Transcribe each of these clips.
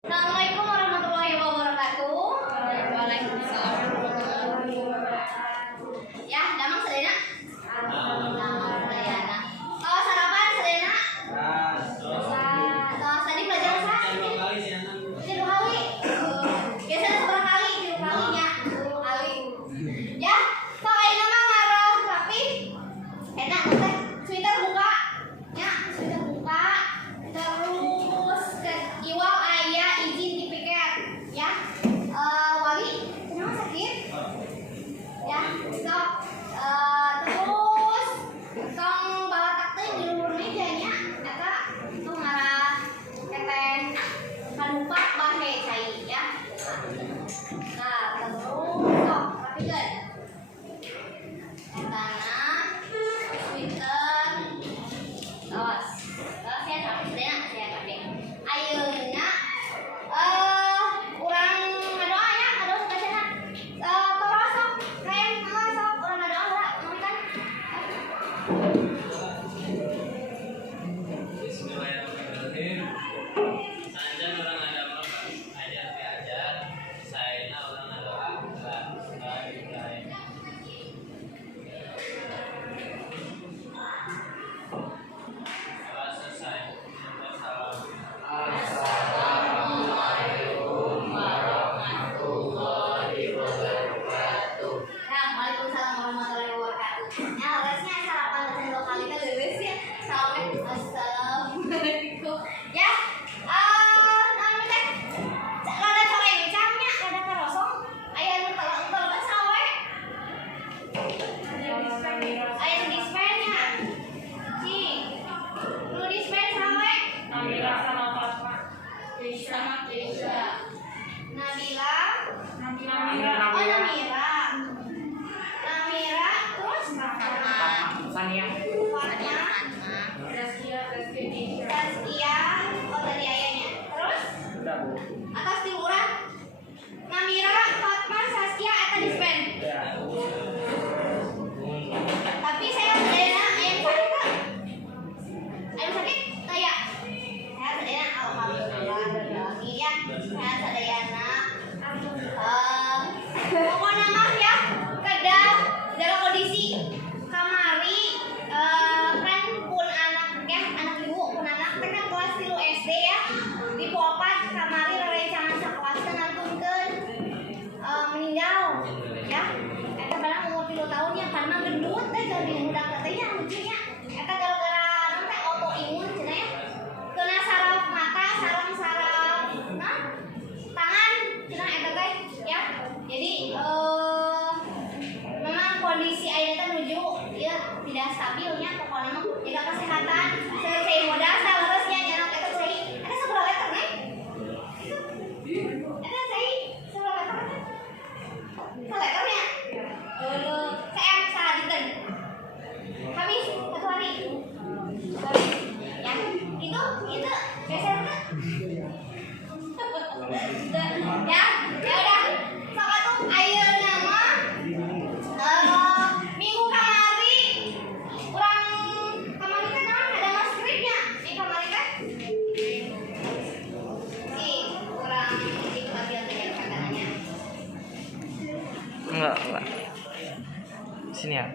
Assalamualaikum warahmatullahi wabarakatuh. Waalaikumsalam warahmatullahi wabarakatuh. Ya, damang sedena. Sedena. Oh, sarapan sedena. Tadi belajar apa? Dua kali. Biasanya seberapa kali? Dua kalinya. Dua kali. Ya, so ayeuna mah ngaros rapi. Enak teh. Sweater buka. Ya, sweater buka. Terus ke iwal ayah izin di piket. Ya. Wali, kenapa sakit? Ya, so terus tong bawa takte di luhur mejanya eta itu ngarah teteh kalupa bahe cai ya. Nah, terus sok rapikeun. Etana sweater awas. Terus ya tapi sedena saya kabeh. Ayeuna urang ngadoa ya, ngadoa bacana. Terus sok kaen sok urang ngadoa heula mamikan. Bismillahirrahmanirrahim. Sanjan orang ada apa? Ajar diajar. Saya orang ada apa? Selesai. Assalamualaikum warahmatullahi wabarakatuh. Nah, waalaikumsalam warahmatullahi wabarakatuh. Nah, lesnya sarapan lesnya 2 kali kan lulus ya. Sampai assalamualaikum. Ya. Namanya teh rada coreng camnya, rada karosong. Aya nu teu kan sawe. Aya nu dispennya. Cing. Nu dispen sawe. Nabila sama Fatma. Sama Keisha. Nabila. Namira. Oh, Namira. Namira terus Sania. Fatma. Zaskia. Saskia. Oh, tadi ayahnya. Terus Udah, Bu. atas tiluran Namira, Fatma, Saskia eta dispen. Ya. Tapi saya sedena ayam sakit tak? Ayam sakit? Kayak saya sedena alhamdulillah ya. Saya sedena pokoknya mah ya kedah dalam kondisi kamari kan pun anak ya anak ibu pun anak kan kelas 3 SD ya di popat kamari rerencangan sakelas teh ngantunkeun meninggal ya eta barang umur 3 tahun ya kan mah gendut teh jadi budak teh nya lucunya eta gara-gara naon teh autoimun cenah ya kena saraf mata saraf tangan cenah eta teh ya jadi memang kondisi ayeuna teh nuju ya tidak stabilnya pokoknya mah jaga kesehatan selesai modal salerosnya jangan eta cai eta sabaraha letter neng eta cai sabaraha letter teh saletternya CM saditen habis 1 hari ya itu geser ke ya udah sokatu ayeuna mah minggu kamari urang kamari teh naon ada mas skripnya di kamari teh urang di kebagian teh katanya Enggak. Sini ya.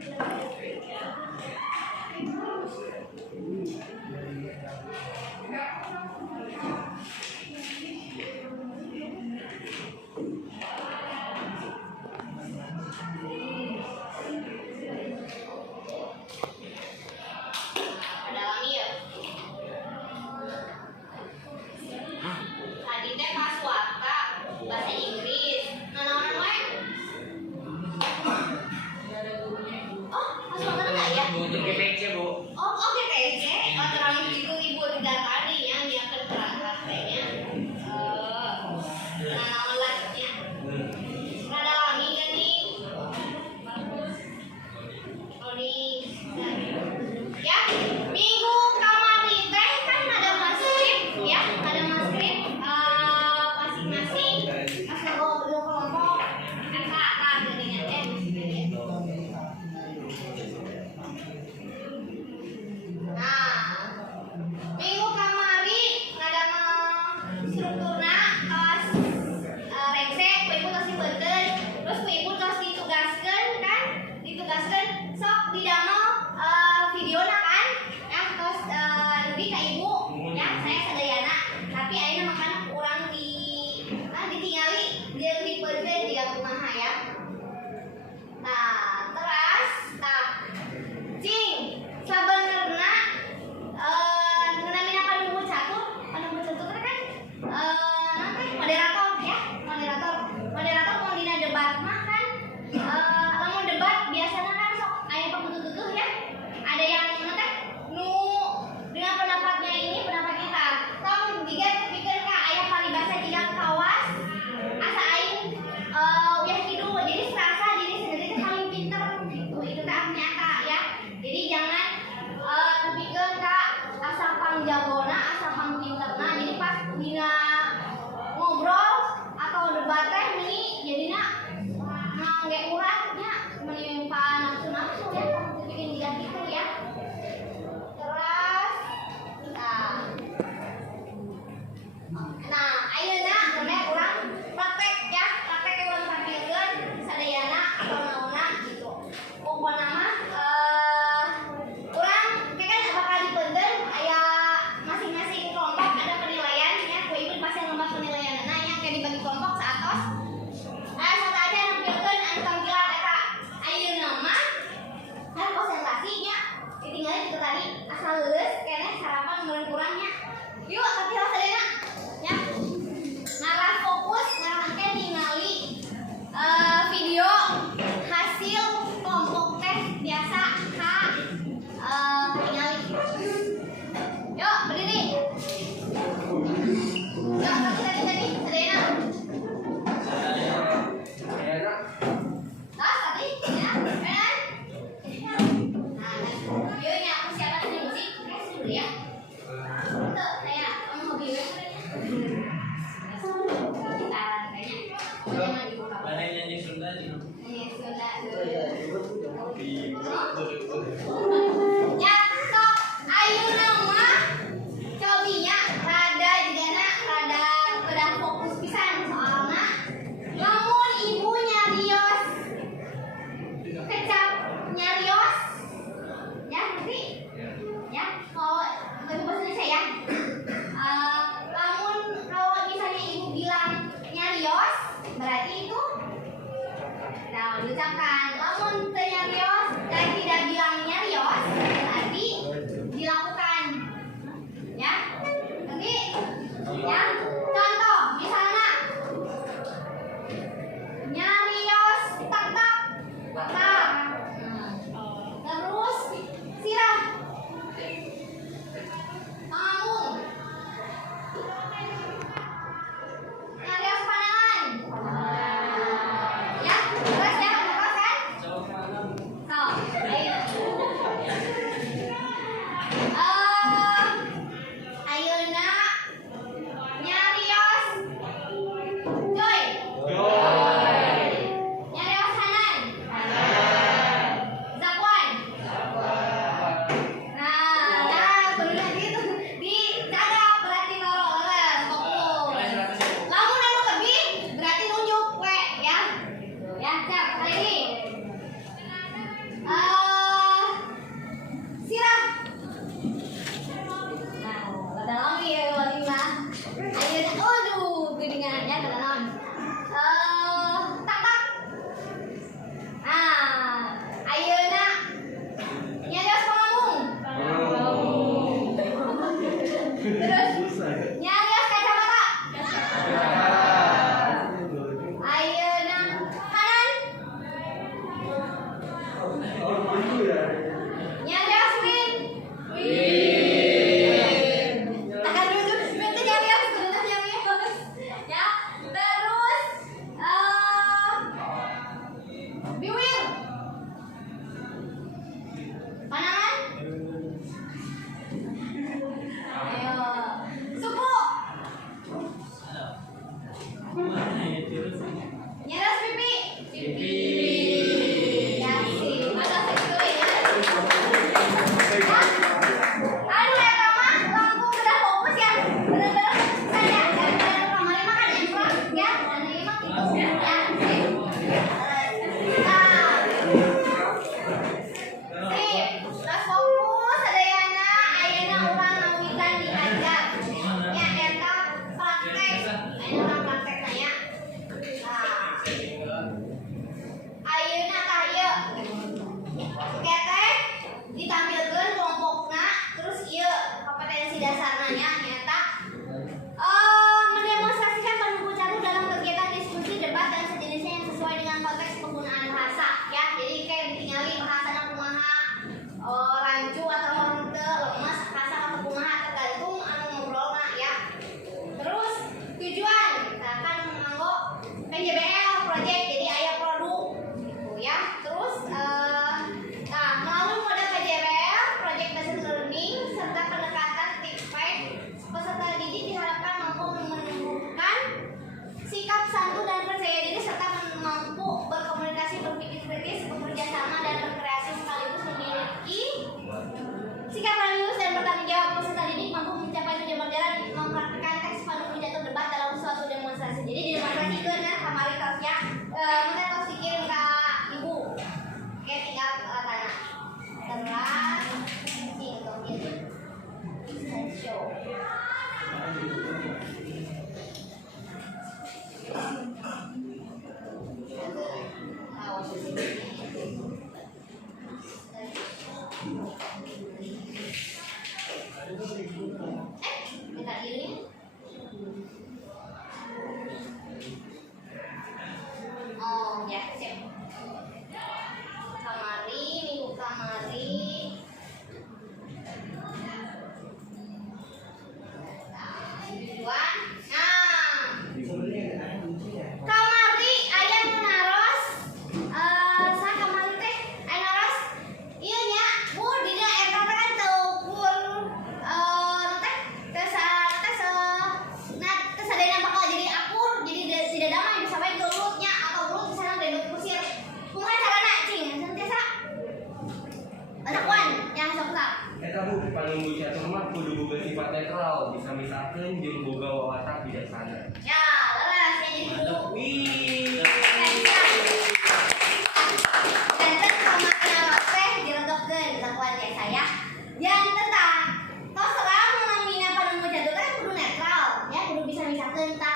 Padalami ya. Tadi teh pas warta bahasa Inggris. Naon we? Oh, pas warta enggak ya? aya kumaha ya. Nah, terus cing sabenerna namina panu catur kan nanti moderator ya, moderator mau dina debat mah kan lamun debat biasanya kan sok aya pamutututuh ya. Ada yang nanti nu dengan pendapatnya ini pendapatnya ka. Lamun diga pikir ka aya paribasa tidak kawas asa aing uyah kidu jadi serasa diri sendiri teh paling pinter gitu. Itu teh nyata ya. Jadi jangan pikir ka asa pangjagona, asa pangpinterna. Jadi pas dina ngobrol atau debat teh ini jadina ngangge uratnya menimpa nafsu-nafsu ya, bikin lihat gitu ya. Terus nah ayeuna mana urang praktek ya, praktek urang tampilkeun sadayana atau naonna gitu. Pokona mah urang kan bakal dipeundeun aya masing-masing kelompok ada penilaian ya, ku ibu pasti lomba penilaianna yang kayak dibagi kelompok saatos. Satu aja nampilkeun anu tampilan eta ayeuna mah kan konsentrasinya ditinggalin itu tadi asal leureus keneh sarapan meureun kurangnya. Yuk tapi sadayana ya. Ngarah fokus ngarahkeun ningali video hasil kelompok tes biasa ka ningali. Yuk berdiri. Yuk tadi sadayana. Tas tadi ya, benar? Nah, yuk ini aku siapkan ini musik, kasih dulu ya. Tuh, saya kamu hobi web gitaran kayaknya. Jangan dibuka. Ada yang nyanyi Sunda nih. Ini Sunda. Ya, sok ayeuna mah cobinya rada jigana rada udah fokus pisan soalna lamun ibu nyarios kecap nyarios ya ngerti ya kalau ibu bahasa Indonesia ya lamun kalau misalnya ibu bilang nyarios berarti itu nah diucapkan lamun teu nyarios berarti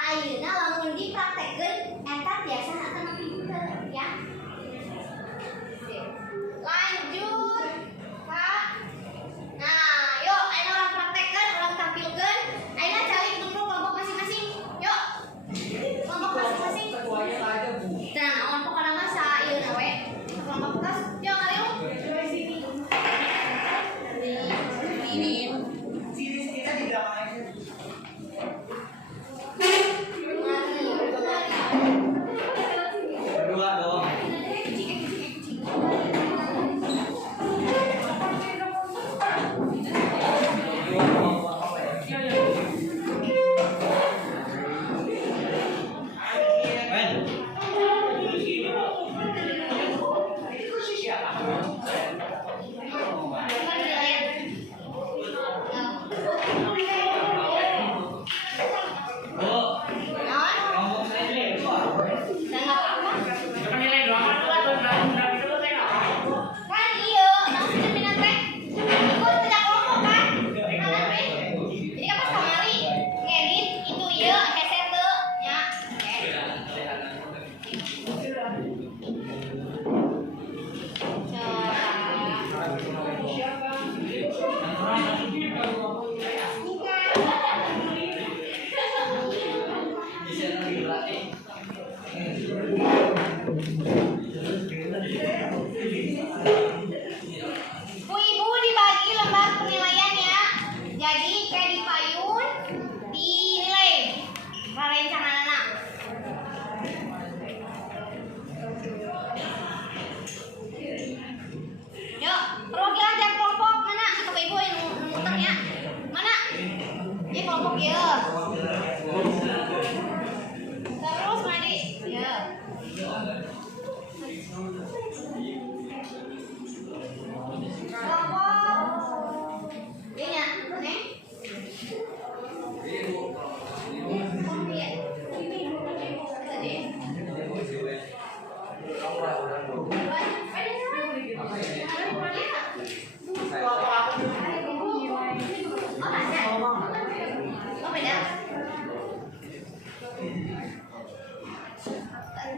ayeuna lamun dipraktekeun eta tiasa akan pinter ya. Lanjut Kak. Nah, yuk ayeuna orang praktekkeun, orang tampilkeun. Ayeuna cari dulu kelompok masing-masing. Yuk. Kelompok masing-masing. Nah, naon pokona mah sa ayeuna we. Kelompok kelas. Yuk ngariung. Ini. Berdua doang. Ibu dibagi lembar penilaian ya. Jadi kayak di payun dinilai rancangan anak. Yuk, perwakilan tiap kelompok mana? Atau ibu yang muternya? Mana? Ini kelompok ya. Terus Madi, ya. Kelompok ini ya, nih.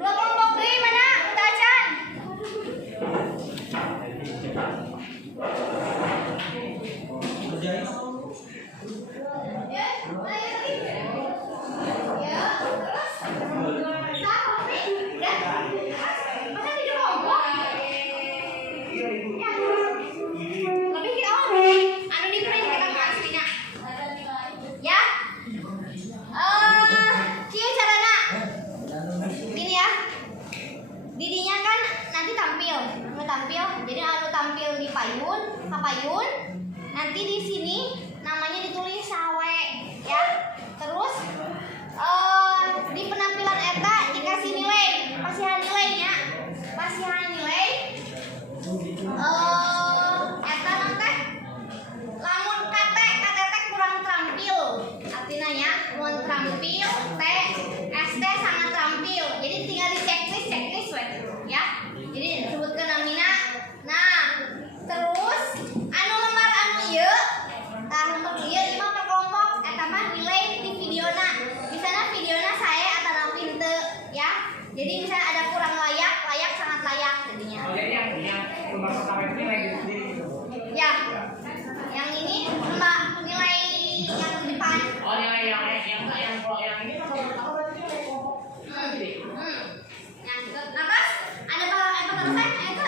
Dua kelompok B mana? Kita acan. Ya, mana yang tadi? Ya, terus. Satu nih, udah. Masa tiga kelompok? Ya. Lebih kita anu di print kita kasihnya. Ya. Kieu carana. Ini ya. Didinya kan nanti tampil. Jadi anu tampil di payun, kapayun. Nanti di sini namanya ditulis sawe ya. Terus di penampilan eta dikasih nilai, pasihan nilainya. Pasihan nilai eta nanti lamun KT kurang terampil. Artinya ya, mun terampil ST sangat terampil. Jadi tinggal di checklist we ya. Jadi sebutkeun namina. Nah, terus anu lembar anu ieu tah lembar ieu imah per kelompok eta mah nilai di videona. Di sana videona saya atau pinte ya. Jadi misalnya ada kurang layak sangat layak jadinya. Jadi yang lembar pertama itu nilai sendiri gitu. Ya. Yang ini Mbak nilai yang depan. Oh, nilai yang ini kan pertama berarti nilai kelompok. Yang atas ada apa itu?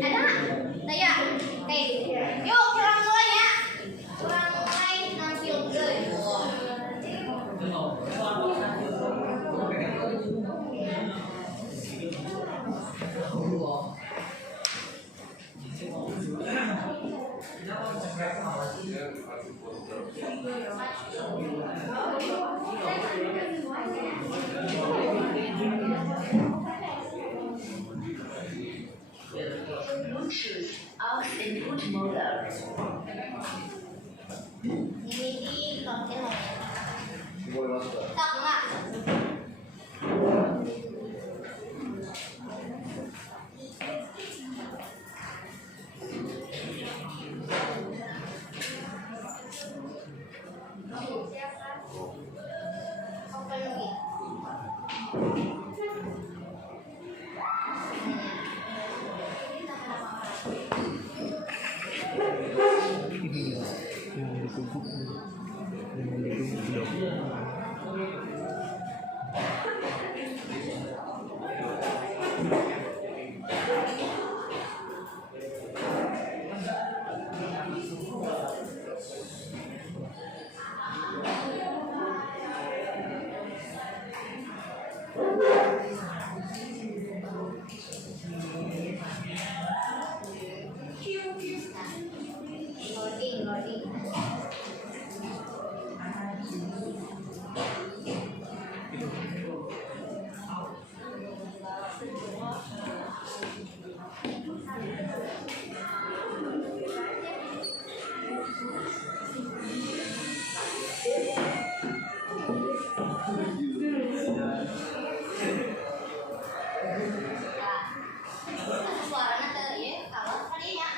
Ada nggak? Nah ya, oke. Yuk kurang mulai ya. Kurang mulai nampil good. Input modal. Ini di konten Boleh masuk kan? tak enggak. Loading. Suaranya tadi ya, kalau tadi ya.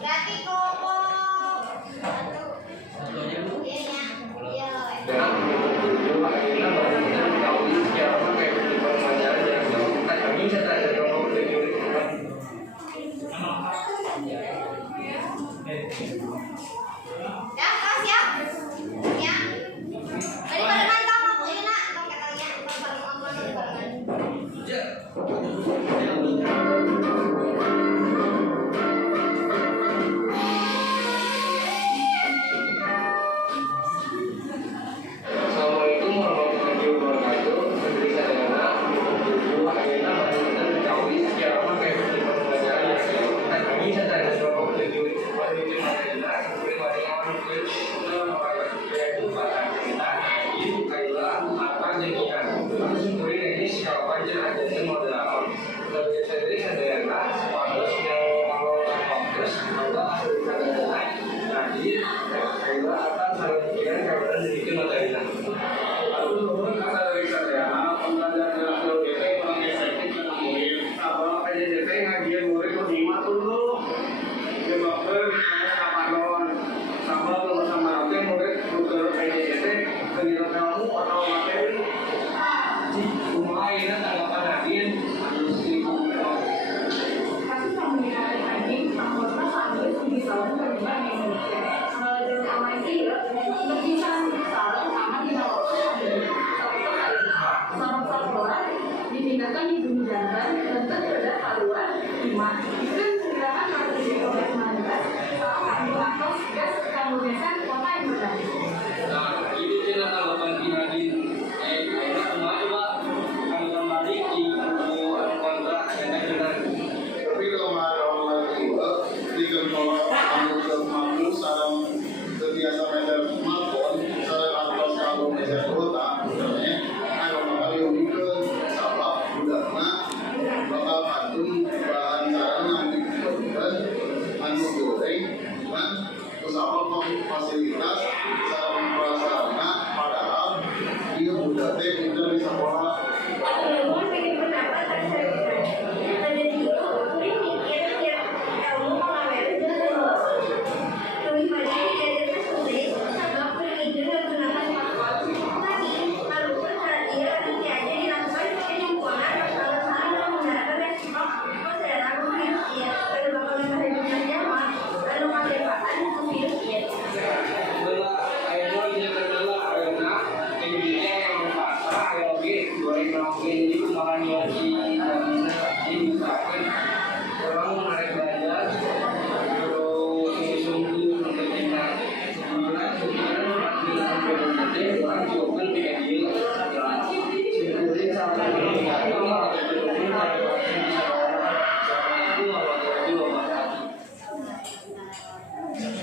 Berarti koko. Ya, kelas ya. Ya. Tadi pada nantang aku ini nak, tong katanya, barengan. Assalamualaikum warahmatullahi wabarakatuh. Menteri Sadayana, Ibu Ayeuna Mantan Betawi, secara pakai pembelajaran yang saya kami sadar sebuah kompetisi wanita Madinah, kemudian wanita yaitu pada kita ibu Kaila akan nyanyian. Kemudian ini skala panjang ada yang model apa? Lebih sendiri Sadayana, harus yang mengelola fokus, Allah Sadayana. Jadi Kaila akan menyanyikan kabar sedikit Madinah. Lalu turun kata dari Sadayana, pembelajaran dalam LDP kurang efektif dengan murid. Kalau LDP ngajian murid kok lima dulu. Sebabnya kapan sama kalau sama nanti murid bukan LDP kegiatan kamu atau materi. Cuma ini tanggapan Nadine harus dibuka. Tapi komunikasi lagi, anggota sambil bisa berubah di Indonesia. Kalau dari online sih, bisa salah sama di bawah. Sama-sama orang ditinggalkan di bumi jantan dan terhadap haluan iman. Itu kan sedangkan harus diproses mandat. Kami atau gas kemudian kota yang berdampak. Nah, ini kita tanggapan Nadine. Ini semua coba tanggapan balik di kontrak dengan Tapi kalau ada orang tua, tiga orang anggota mampu sarang terbiasa medan smartphone, sarang atas kalau medan kota, sebenarnya kalau bakal yang ikut sabab budakna bakal patung bahan sarang yang dibutuhkan anu goreng dan sabab fasilitas sarang prasarana padahal dia budaknya tidak bisa sekolah.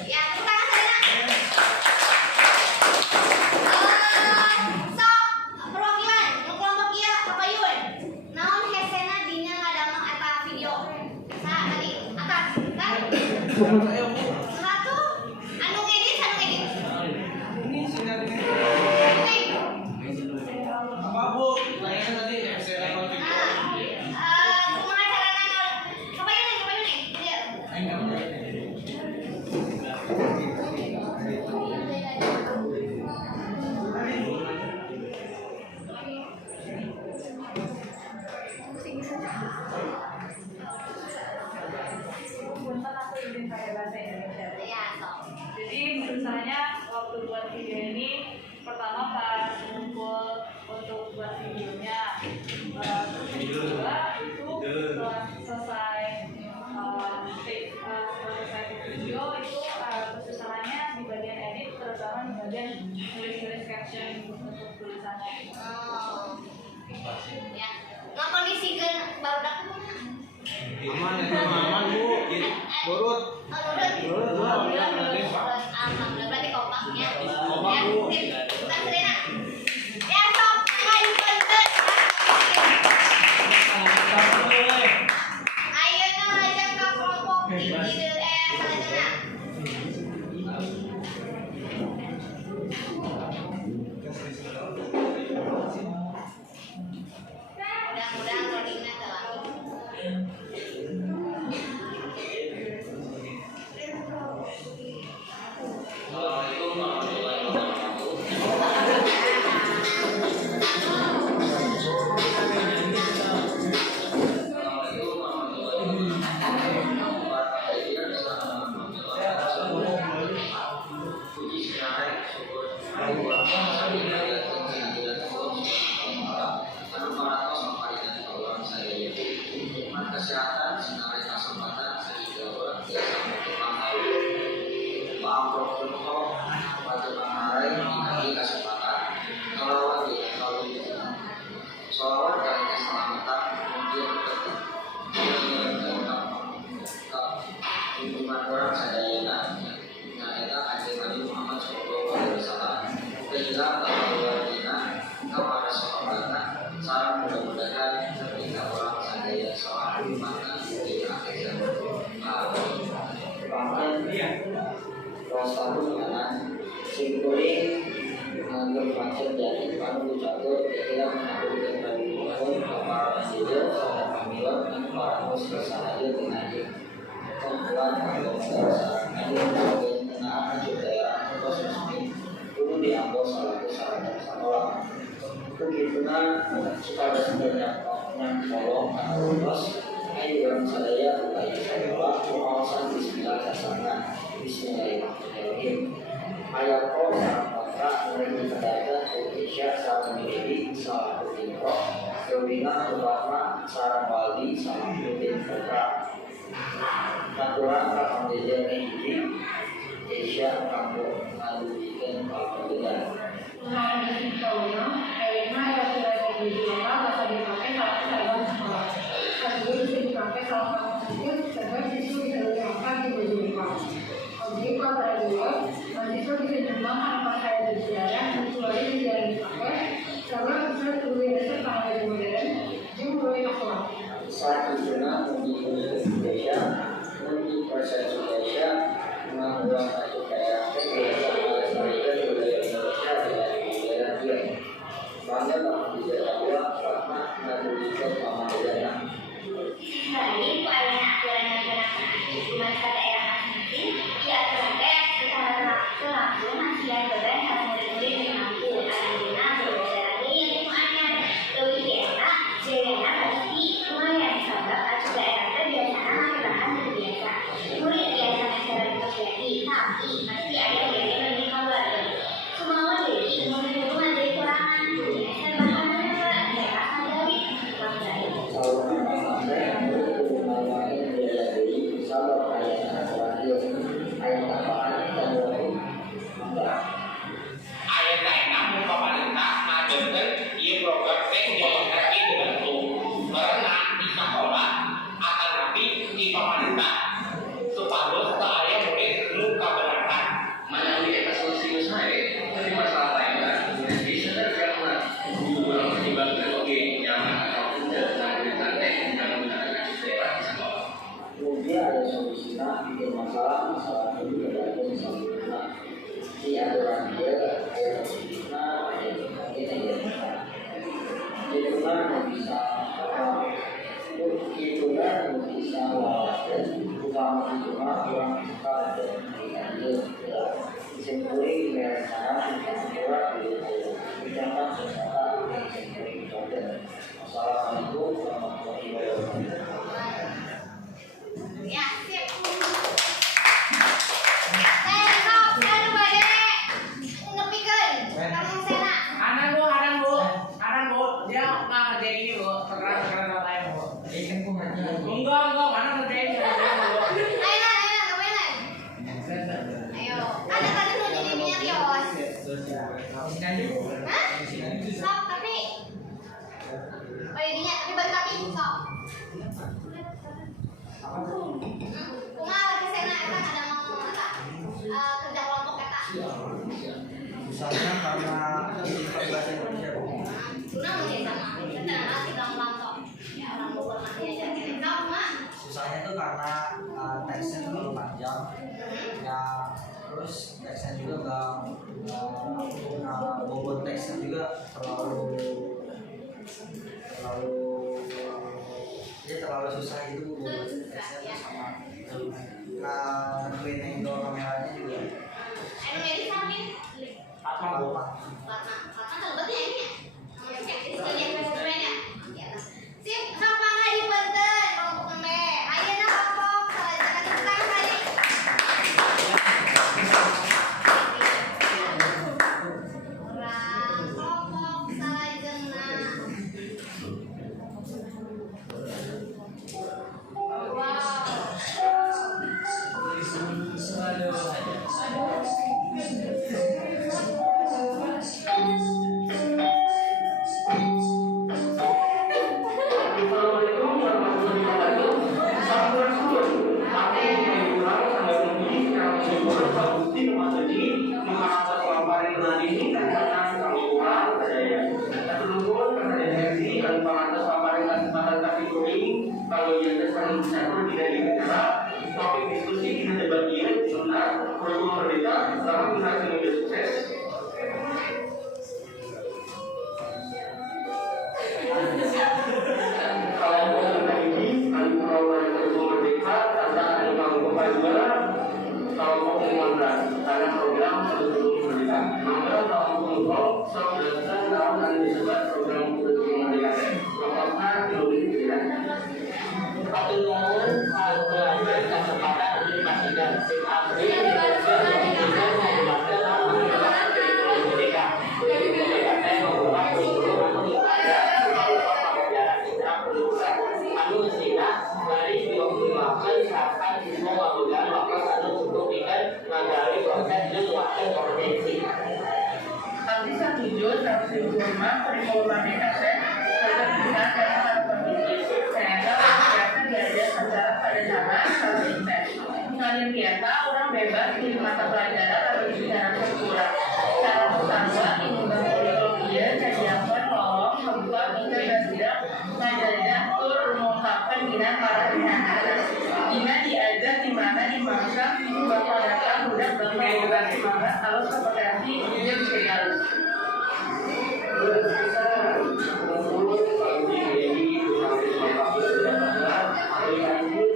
Ya, tepuk tangan Sadayana. Sok, perwakilan nu kelompok ieu papayun. Naon hesena dina ngadamel eta video? Saha tadi? Atas, kan? Satu, anu ngedit. Ini sih Nadine. Oke. tulis caption untuk tulisannya. Oh. Ya. Nah kondisi kan baru dak. Aman itu aman Bu. Turut. Alhamdulillah berarti kompak ya. Kompak, Bu. Bukan Serena. Ya sok ayo konten. Ayo ngajak ke kelompok tinggi selanjutnya. Mudah-mudahan codingnya telah. Assalamualaikum warahmatullahi wabarakatuh. Assalamualaikum warahmatullahi wabarakatuh. Puji senarai syukur Allah nikmat kesehatan senarai kesempatan sehingga orang biasa mengetahui maaf pada mengarai dikasih kesempatan melawat kalau sholawat dan keselamatan kemudian lingkungan orang sadayana nah itu hadis Nabi Muhammad SAW kehilang keluarga kepada sahabatnya sarang mudah-mudahan ketika orang sadaya sholat maka di akhir zaman bahkan Rasulullah dengan singkuring berpacet jadi panu catur ketika mengatur dengan pun para pasir para pemilik dan para muslim sahaja tenaga perempuan atau sarang ada sebagai tenaga juga atau resmi dulu diambil satu syarat sama begitulah supaya sebenarnya yang tolong atau bos ayo orang sadaya supaya saya pengawasan bismillahirrahmanirrahim bismillahirrahmanirrahim ayat kau sarang kontra melalui pedagang Indonesia saat memiliki salah satu Robina Obama sarang wali sama Putin kontra natural alhamdulillah ini Asia kampung ngaluikan alhamdulillah. Nah, di tahunnya, kayaknya ya sudah dijual bisa dipakai salah satu sekolah. Kedua bisa dipakai salah satu siswa, sedangkan siswa bisa diangkat di baju lima. Jadi kalau saya dulu, siswa bisa dikembangkan pakai di sejarah, kecuali di sejarah dipakai, karena bisa terlihat tanggal di modern, dia mulai sekolah. Saat itulah di Indonesia, di proses Indonesia, mengulang satu daerah kebiasaan mereka budaya Indonesia dengan budaya dia. Bangga bahwa budaya dia karena mengadukan pemahaman. Bali ku aya aturan nasional di masa daerah masing-masing, ia aturan secara langsung masih ada Hah? Sok tapi oh jadinya tapi balik lagi sok. Kumaha lagi sena eta kadang mau eta kerja kelompok eta. Susahnya karena sifat bahasa Indonesia. Tuna mau jadi sama. Kita nanti gampang kok. Ya orang Bogor masih aja. Sok mah. Susahnya tuh karena teksnya terlalu panjang. Ya terus teksnya juga nggak bobot teksnya juga terlalu susah itu bobot teksnya tuh sama clean angle kameranya juga. Anu medis sakit. Apa? Karena terlibat ya ini. Namanya cek istilahnya presiden ya. Sip, apa nggak dibanten kelompok me? Ayeuna kelompok jangan dibuka tadi. Orang kelompok salajengna. Assalamualaikum warahmatullahi wabarakatuh. Salam Rasul. Aku mengulang sampai tinggi secara syukur Sabuti memasuki menghadap lamparin ini karena kampuan saya. Terlumpur karena deteksi dan pengatas lamparin kesempatan kaki kuning kalau yang terserang satu tidak dikenal. Topik diskusi kita debat ini tentang program merdeka selama generasi muda sukses. Kalau mau ini, kami program merdeka antara lima kemajuan. Kalau mau mengulang karena program merdeka, maka kalau mau sebelum tahun akan disebut program merdeka. Pokoknya lebih tidak. Satu tahun belajar kesempatan dipastikan Kalian biasa orang bebas di mata pelajaran atau di secara terkurang. Cara pertama mengundang kurikulum kajian tolong membuka mikir dan tidak ngajarnya tur mengungkapkan minat para anak-anak. Dina diajar di mana dimangsa bakal datang budak bakal semangat harus kompetensi yang sekaligus. Ya,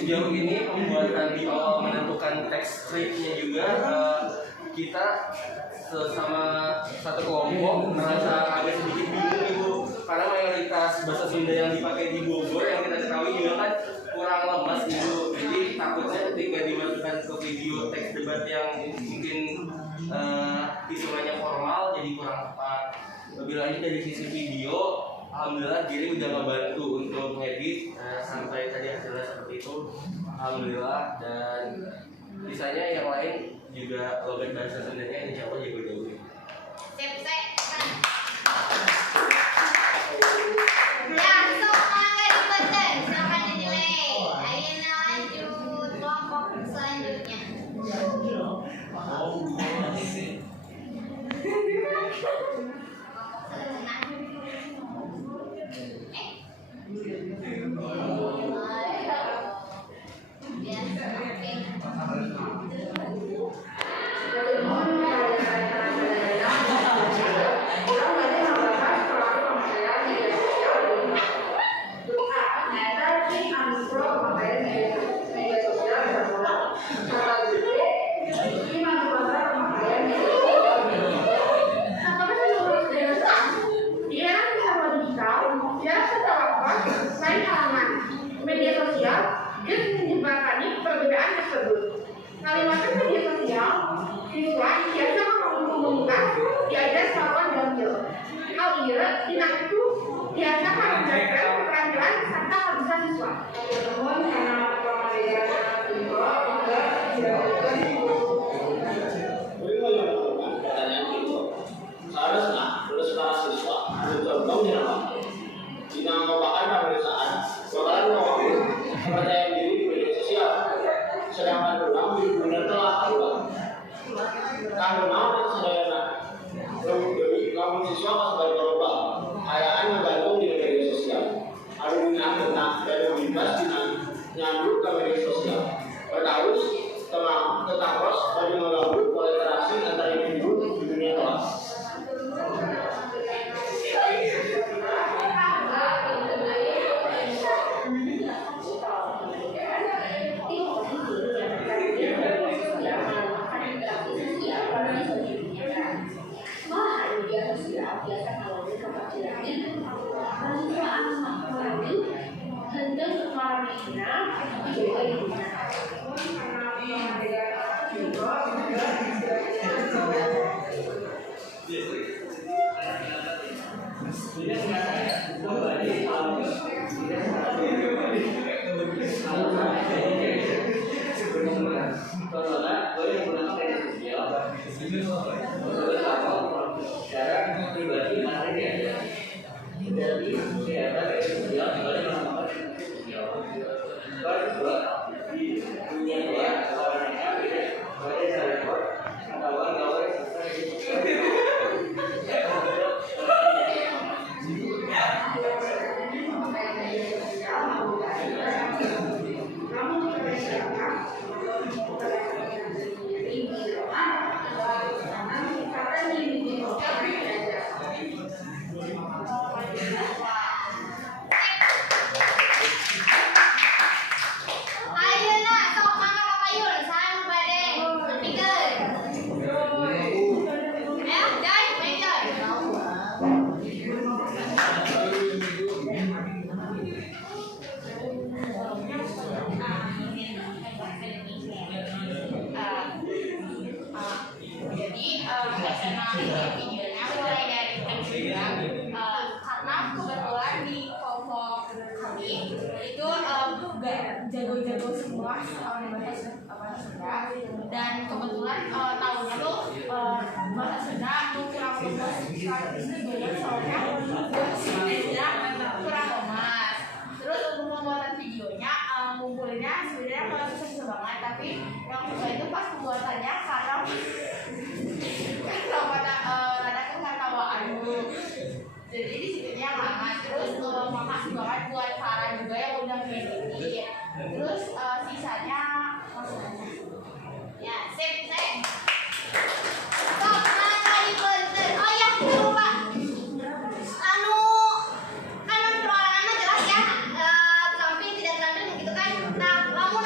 sejauh ini pembuatan di awal menentukan teks script-nya juga kita sesama satu kelompok merasa agak sedikit bingung Ibu, karena mayoritas bahasa Sunda yang dipakai di Bogor yang kita ketahui juga kan kurang lemas Ibu. Jadi takutnya ketika dimasukkan ke video teks debat yang mungkin hitungannya formal jadi kurang tepat. Lebih lanjut dari sisi video, alhamdulillah Giri udah ngebantu untuk ngedit sampai tadi hasilnya seperti itu, alhamdulillah. Dan sisanya yang lain juga logat bahasa Sundanya insya Allah jago-jago. Sip. Ya, sok mangga dipeter, silakan dinilai. Ayeuna lanjut kelompok selanjutnya. Media sosial dia menjembatani perbedaan tersebut. Kalimatnya media sosial, siswa biasa komunitas diajar selawan gambil. Hal ini tidak itu biasa mengajarkan keterampilan serta kebiasaan siswa. Namun karena perbedaan siswa juga dilakukan. Pertanyaan itu seharusnya lulus para siswa mencoba menyerang jika merupakan pemeriksaan bakalan mewakili kepercayaan diri di media sosial, sedangkan ulang benar telah keluar. Karena sedayana kamu siswa pas berubah, kayaan menggantung di media sosial. Ada tentang dan bebas nyambut ke media sosial. Bertaus tetapos bagi menggabung interaksi antara individu di dunia kelas. Karena kebetulan di kelompok kami itu jago-jago semua bahasa Sunda, dan kebetulan tahun itu bahasa Sunda kurang lemas soalnya sebenarnya kurang lemas. Terus untuk pembuatan videonya ngumpulinnya sebenarnya susah banget, tapi yang susah itu pas pembuatannya karena rada ketawa dulu. Jadi di situnya lama. Terus makasih banget buat Farah juga yang udah ngedit. Terus sisanya masalahnya. Ya, sip. Stop, mana dipunten. Oh ya, lupa. Kan perorangan jelas ya. Terampil tidak terampil gitu kan. Nah, kamu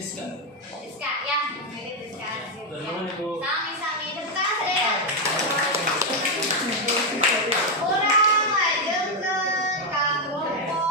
Rizka. Rizka ya, ini Rizka. Benar, Ibu. Sami-sami tepuk tangan saya. Kurang lanjutkan ke kelompok.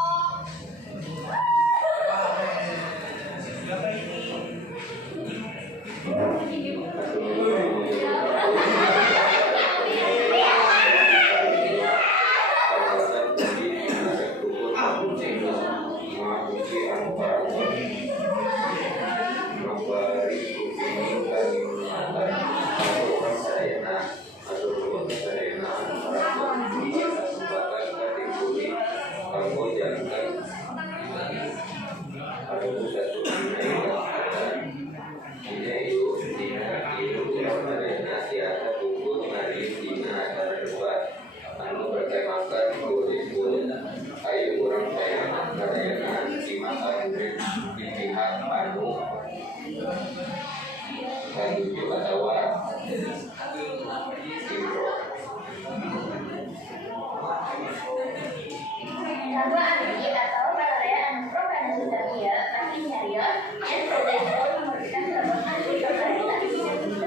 Lagu Amri atau perayaan provinsi Zambia, Pasti Nyarion, yang sudah disebut memberikan terobosan di pemerintah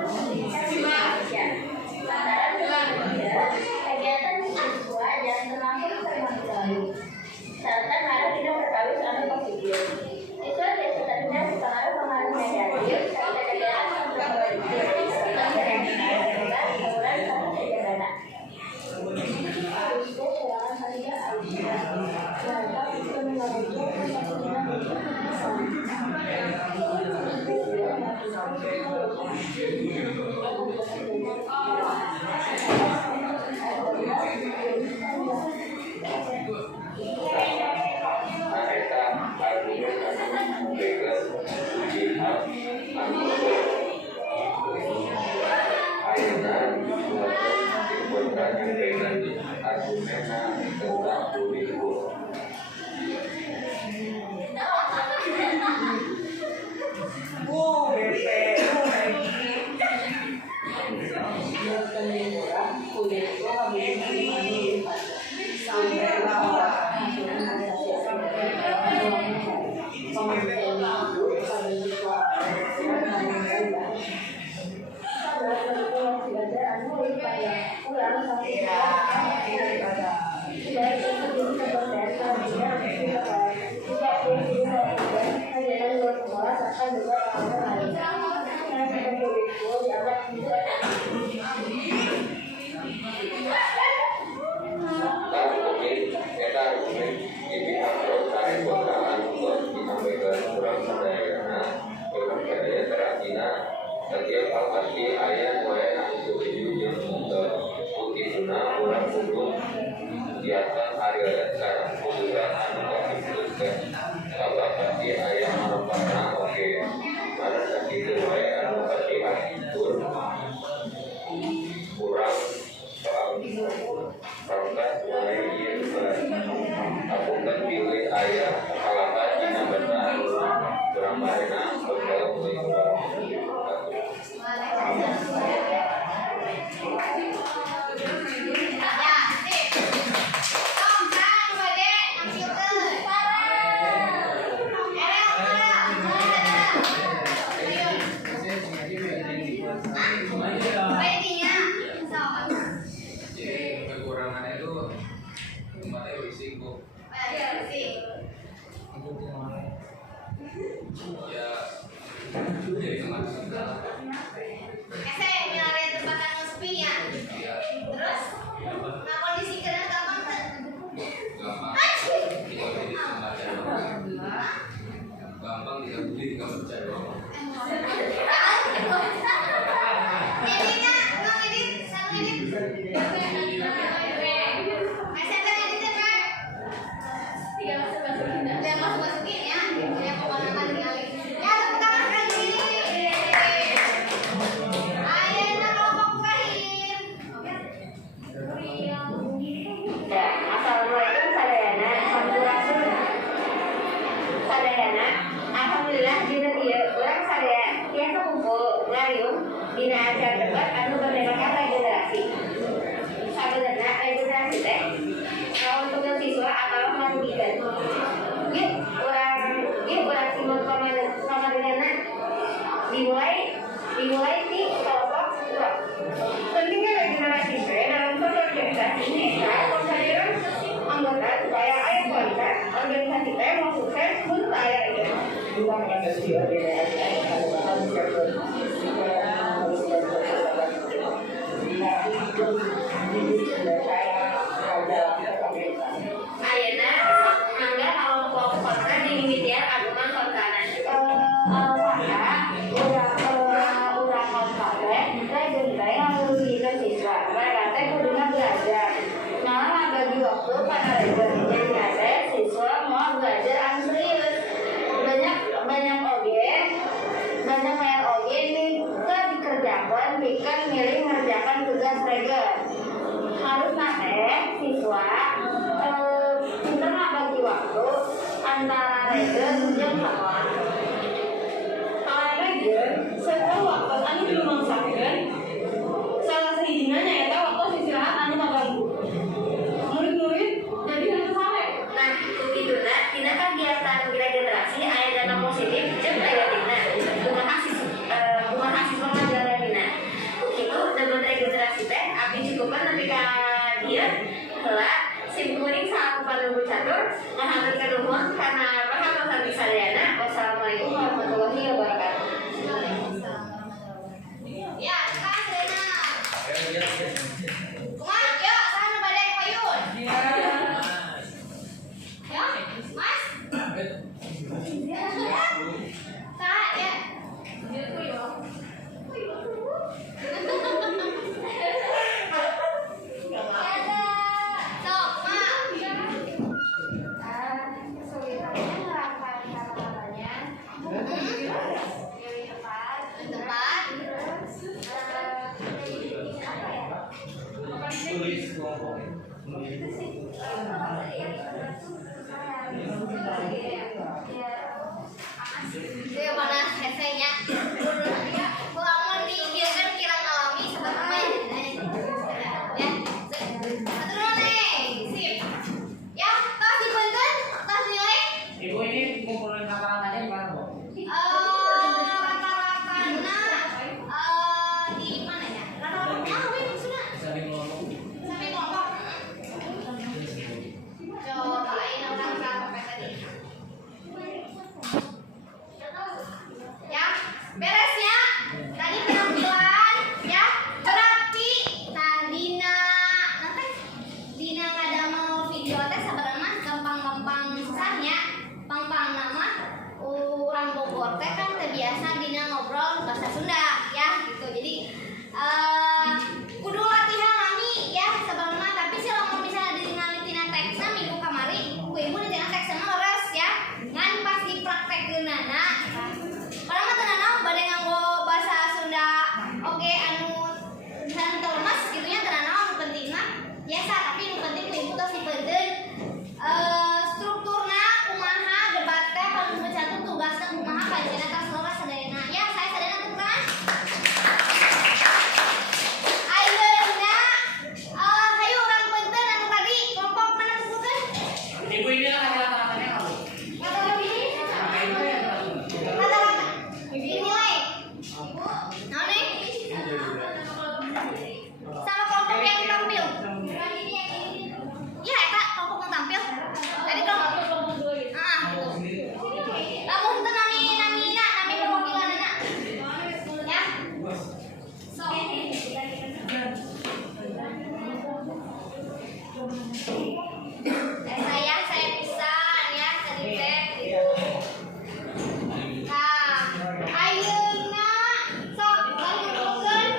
Indonesia. Sementara di Indonesia, kegiatan siswa jangan terlangsung terlalu serta malah tidak berkawin selama COVID. Siswa biasa terhindar pengaruh-pengaruh negatif serta kegiatan kontroversi tentang berencana tawuran sama sejabana. Alhamdulillah dina ieu urang sadaya tiasa kumpul ngariung dina acara debat anu rekomendasi ODDSN Kalimantan Cirebon Ayeuna mangga kelompok kontra di mimitian agungan kontranan. urang kontak teh genteng anu kita siswa mereka teh kuduna belajar nah bagi waktu pada regon jadi ada siswa mau belajar anu serius banyak oge minta dikerjakan bikin milih ngerjakan tugas regon harus teh siswa pinter bagi waktu antara regon jeung lawan setelah waktu anu di rumah sakit salah sehingga nyata waktu istirahat anu mengganggu murid-murid jadi harus sare. Nah, kuduna tina kegiatan regenerasi aya dana positif jeung negatifna. Kumaha siswa ngajalanina. Kitu demen regenerasi teh abdi cukupan nepi ka dieu heula sim kuring salaku panuntut catur ngahaturkeun nuhun kana pangaosan sadayana. Wassalamualaikum warahmatullahi wabarakatuh. Ya, Kak Selena. Kumaha yuk sana badai payun. Ya, Mas. Kak, ya. Sok, Mak. kesulitannya ngerangkai kata-katanya pilih tepat Tempat. apa ya Tulis kelompok. Itu panas hesenya. Lamun dibiarkan kirang alami seperti main. Ya. Atur nih. Sip. Ya, tas dipunten, tas nilai. Ibu ini ngumpulin kata-katanya gimana, Bu? Rata-ratanya di mana ya? Rata-ratanya maksudnya? Dari kelompok. Sampai kelompok. Cobain orang sampai tadi. Ya, beres ya. Tadi penampilan ya. Berarti tadina nanti dina ngadamel video teh sabarana gampang-gampang susahnya. Pang-pang nama urang Bogor teh kan terbiasa dina ngobrol bahasa Sunda ya gitu. Jadi kudu latihan lami ya sabarana tapi sih lamun misalnya ditinggali tina teksna minggu kamari ku ibu ditinggal teksna leres ya. Ngan pas dipraktekeunana padahal mah tenan naon bade nganggo bahasa Sunda oke anu misalnya lemes gitu nya tenan naon nu penting mah biasa tapi nu penting ku ibu tos dipeunteun strukturna kumaha debat teh paling mencantum tugasna kumaha kajian atas leres sadayana ya saya sadayana tuh kan ayeuna hayu urang peunteun anu tadi kelompok mana sebutkeun Ibu ini kata-katanya apa, Bu? kata-kata ini rata-rata dinilai ibu naon nih sama kelompok yang tampil ya eta kelompok yang tampil tadi kelompok gitu lamun teu nami perwakilanna ya so saya pisan ya tadi teh gitu. Nah, ayeuna sok lanjutkeun.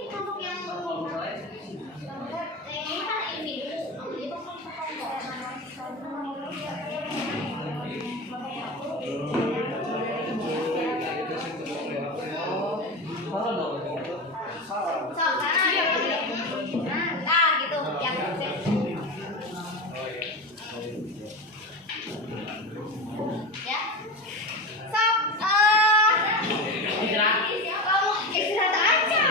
Kelompok yang ini kan individu, jadi sok sana nah gitu yang ya sok kamu istirahat aja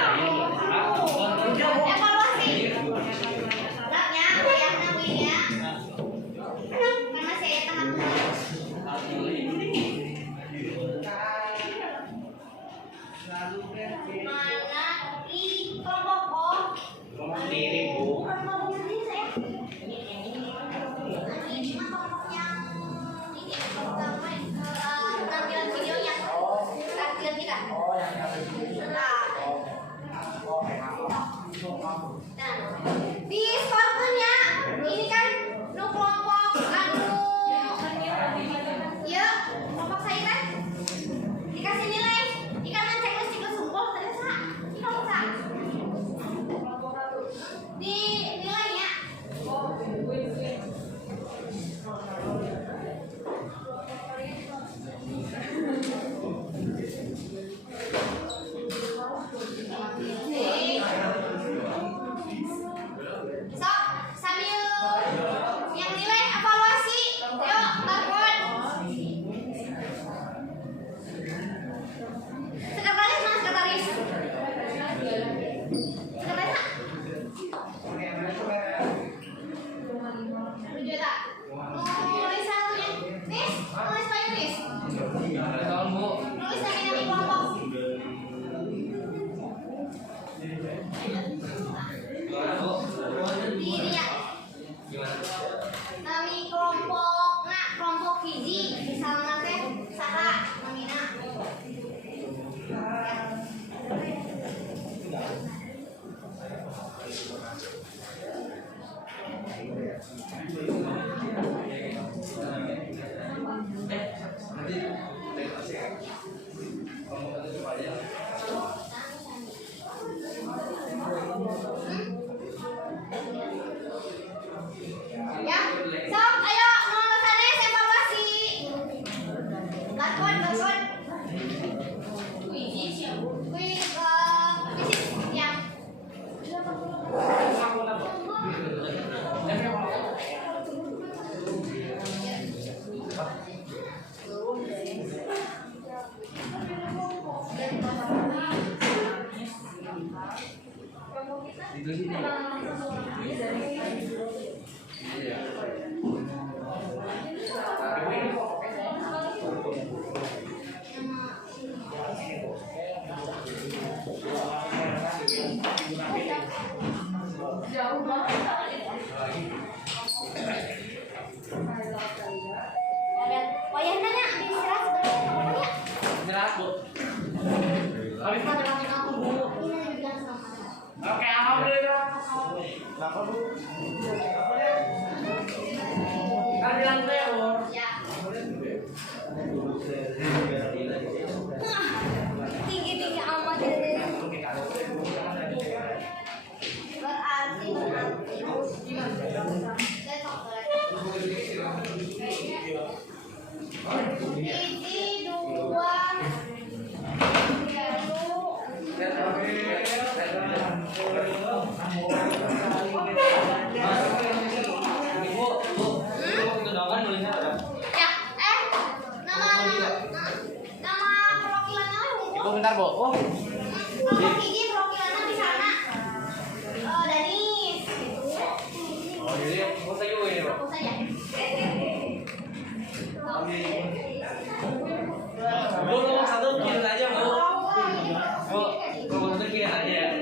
evaluasi lapnya ayahnya Win ya karena saya tahap Ya, sok, ayo lulusannya evaluasi. Lakon. Kuis, ya. Itu sini. Iya. Jauh banget. Wayah nanya, ambil istirahat sebentar. Istirahat, Bu. Habis matematik aku Bu. Oke, alhamdulillah. Kenapa Bu? Kan bilang gue Bu. Ya. Tinggi amat ini. Berarti. Ini dua. Bentar, Bu. Oh. Kalau gigi perwakilannya di sana. Danis. Oh, jadi fokus aja ini, Bu. Fokus aja. Bu, nomor 1 kirim aja, Bu. Bu, nomor 1 kirim aja.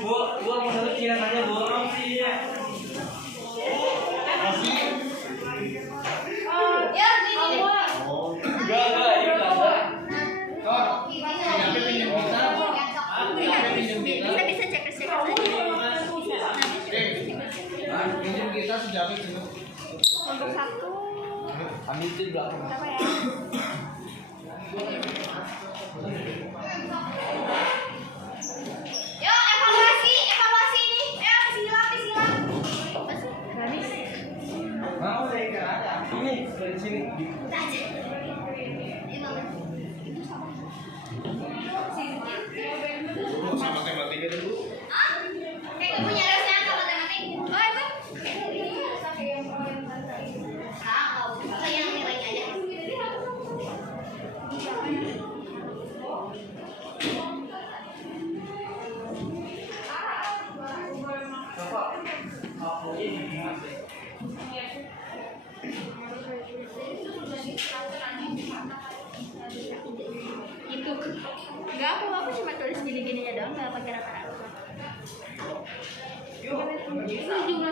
Bu, nomor 1 kirim aja, Bu. Ya, ini. Enggak, ini enggak. Bisa cek aja. Pinjam kita sejam itu. Untuk satu. Ambil itu belakang. Berapa ya? Yuk, evaluasi ini. Ayo, pisilah. Mau saya ikan aja. Ini dari sini. Kita aja. Sama matematika dulu. Hah? Kayak gak punya rasanya sama matematik. Oh, emang? Saya yang nilainya aja. Itu enggak, aku cuma tulis gini-gini aja doang, enggak pakai rata-rata. Ini jumlahnya.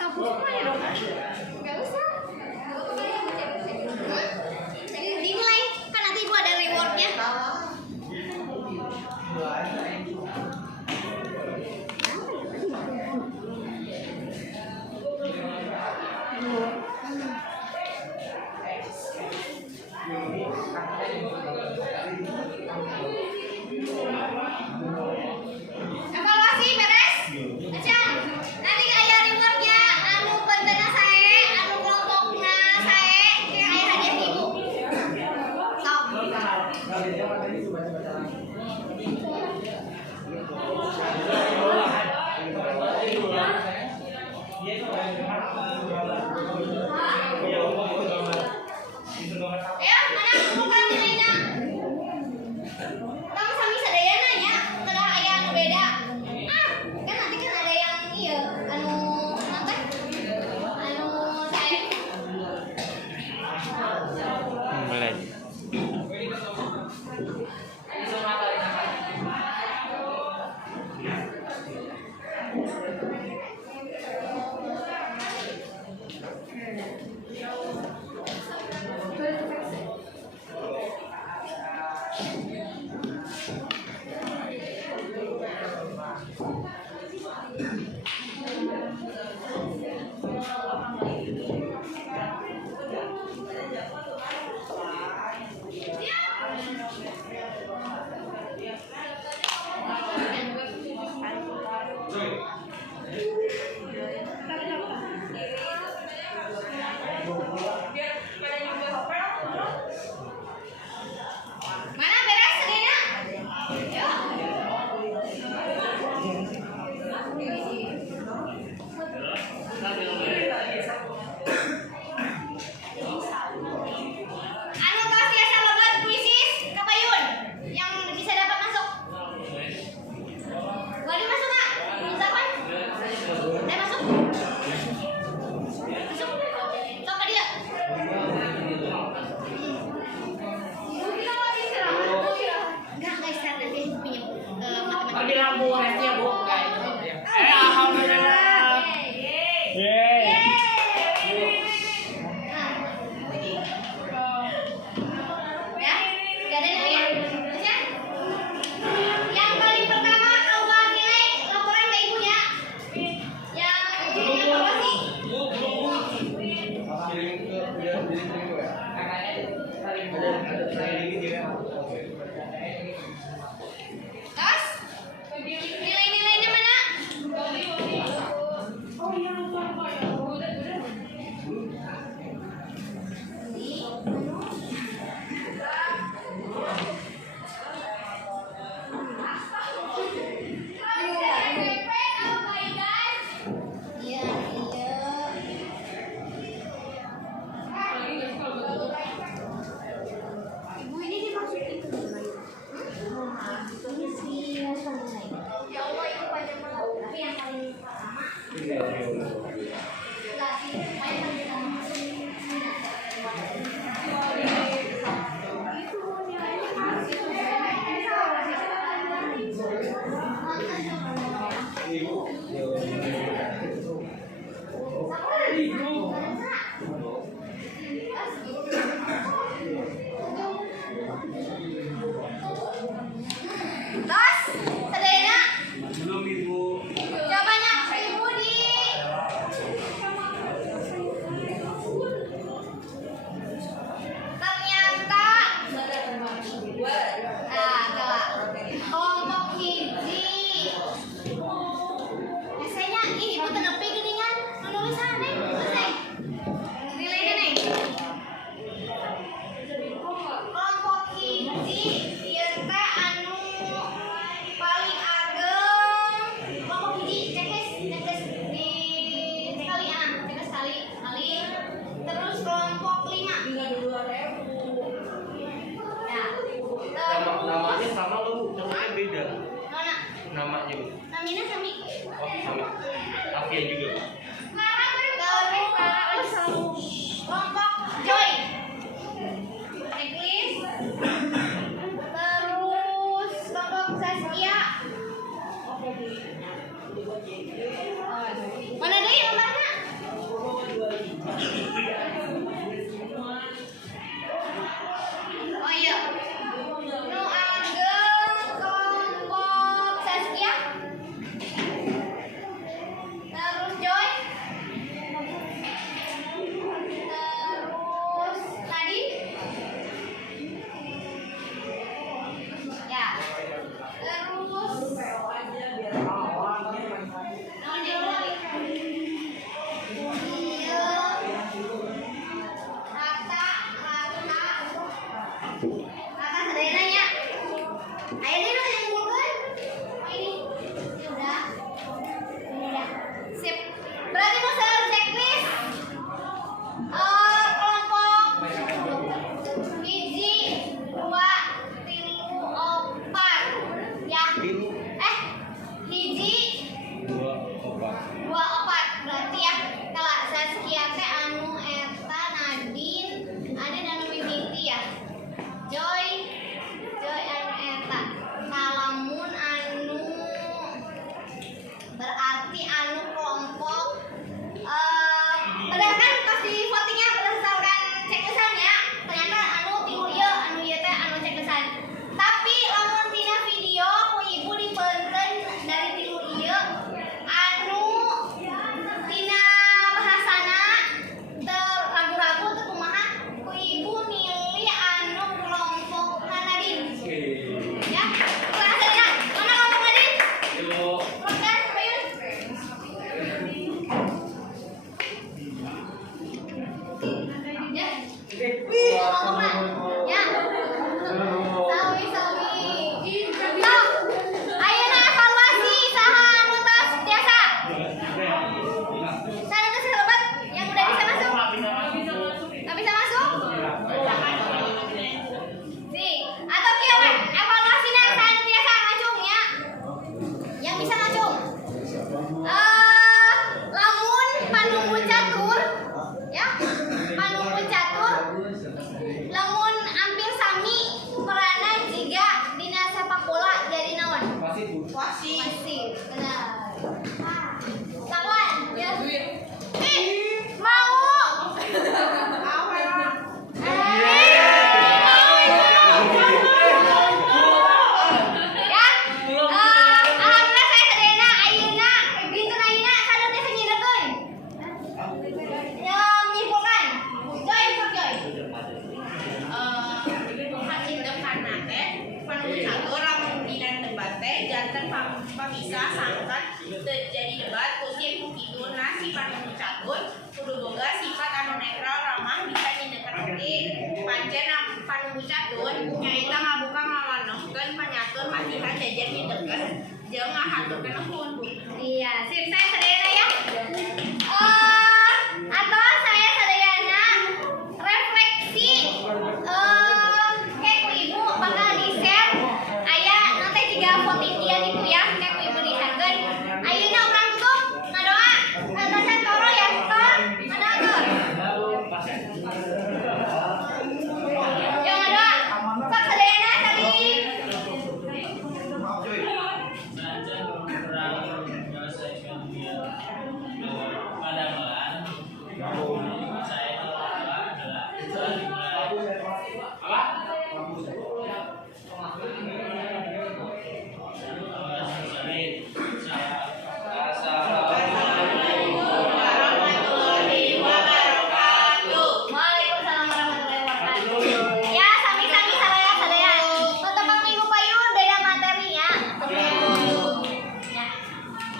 Kamu semua ya dong? Enggak usah. Dinilai, kan nanti ibu ada rewardnya. Evaluasi beres? Acan, nanti aya rewardnya anu bentena sae, anu kelompokna sae, ke aya hadiah ibu. Sok. Ya, mana bukan nilainya? Kamu sami sadaya nanya, kada aya anu beda. Kan nanti kan ada yang iya, anu nanti anu sae. Mulai. Ya, gak ada ya. Terus ya. Yang paling pertama keluar nilai laporan ke ibu ya. Yang evaluasi. Terus nilai-nilainya mana? Iya, iya. Ibu ini dimasukin ke mana? Ya Allah, itu banyak banget. Tapi yang paling pertama. Enggak sih, paling pertama. Terus, Sedena, Belum Ibu. jawabannya ibu di ternyata kelompok hiji biasanya ibu tenepi geningan menulisan nih selesai nilai nih kelompok hiji ieu teh anu paling ageng kelompok hiji cekes di sekali cekes kali terus kelompok 5 ya Namanya sama loh Bu, namanya beda. mana Namanya Bu. namanya sami Oh, sama. Afia juga. terus kelompok joy checklist terus kelompok Saskia mana deh nomornya oh iya nu ageng kelompok Saskia terus Joy terus Nadine ya terus iya Rata Sedena ya ayo deh lu yang ngumpulkan oh ini udah sip berarti mau saya checklist kelompok hiji 2 3 4 ya hiji 2 4 berarti ya kalau Saskia teh anu eta Nadine anu mimiti ya Joy anu eta salamun anu berarti anu kelompok berdasarkan pas di votingnya berdasarkan ceklesan ya ternyata anu tilu ieu anu ieu teh anu ceklesan tapi lamun tina video ku ibu dipeunkeun dari tilu ieu anu tina bahasana teu ragu-ragu teu kumaha ku ibu milih anu kelompok Nadine ya kelas ya mana kelompok Nadine Yuk. Rokan Bayun ya kelompok ya sawi sok ayeuna evaluasi saha anu tos biasa sana tuh sahabat yang udah bisa masuk nggak bisa masuk sih atau kieu we evaluasina saha anu biasa ngacung ya yang bisa ngacung lamun panunggu catur ya panunggu catur lamun belajarnya dekat, jangan hantu telepon Bu. Iya, sip saya Serena ya.